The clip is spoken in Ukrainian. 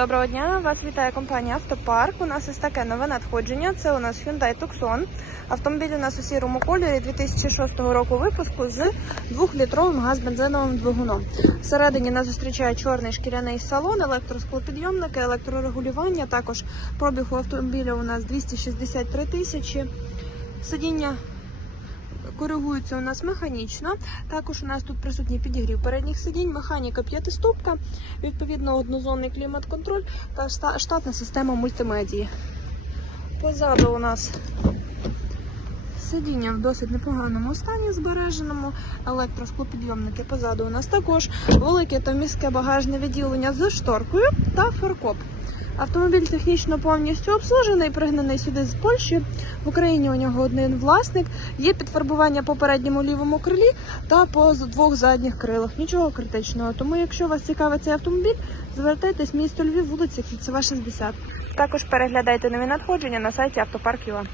Доброго дня! Вас вітає компанія Автопарк. У нас ось таке нове надходження. Це у нас Hyundai Tucson. Автомобіль у нас у сірому кольорі 2006 року випуску з 2-літровим газ-бензиновим двигуном. Всередині нас зустрічає чорний шкіряний салон, електросклопідйомники, електрорегулювання. Також пробіг у автомобіля у нас 263 тисячі. Сидіння коригується у нас механічно. Також у нас тут присутній підігрів передніх сидінь, механіка п'ятиступка, відповідно однозонний клімат-контроль та штатна система мультимедії. Позаду у нас сидіння в досить непоганому стані збереженому, електросклопідйомники позаду у нас також велике та міське багажне відділення з шторкою та фаркоп. Автомобіль технічно повністю обслужений, пригнаний сюди з Польщі. В Україні у нього один власник. Є підфарбування по передньому лівому крилі та по двох задніх крилах. Нічого критичного. Тому, якщо вас цікавить цей автомобіль, звертайтесь місто Львів, вулиця Кільцева, 60. Також переглядайте нові надходження на сайті Автопарк.ua.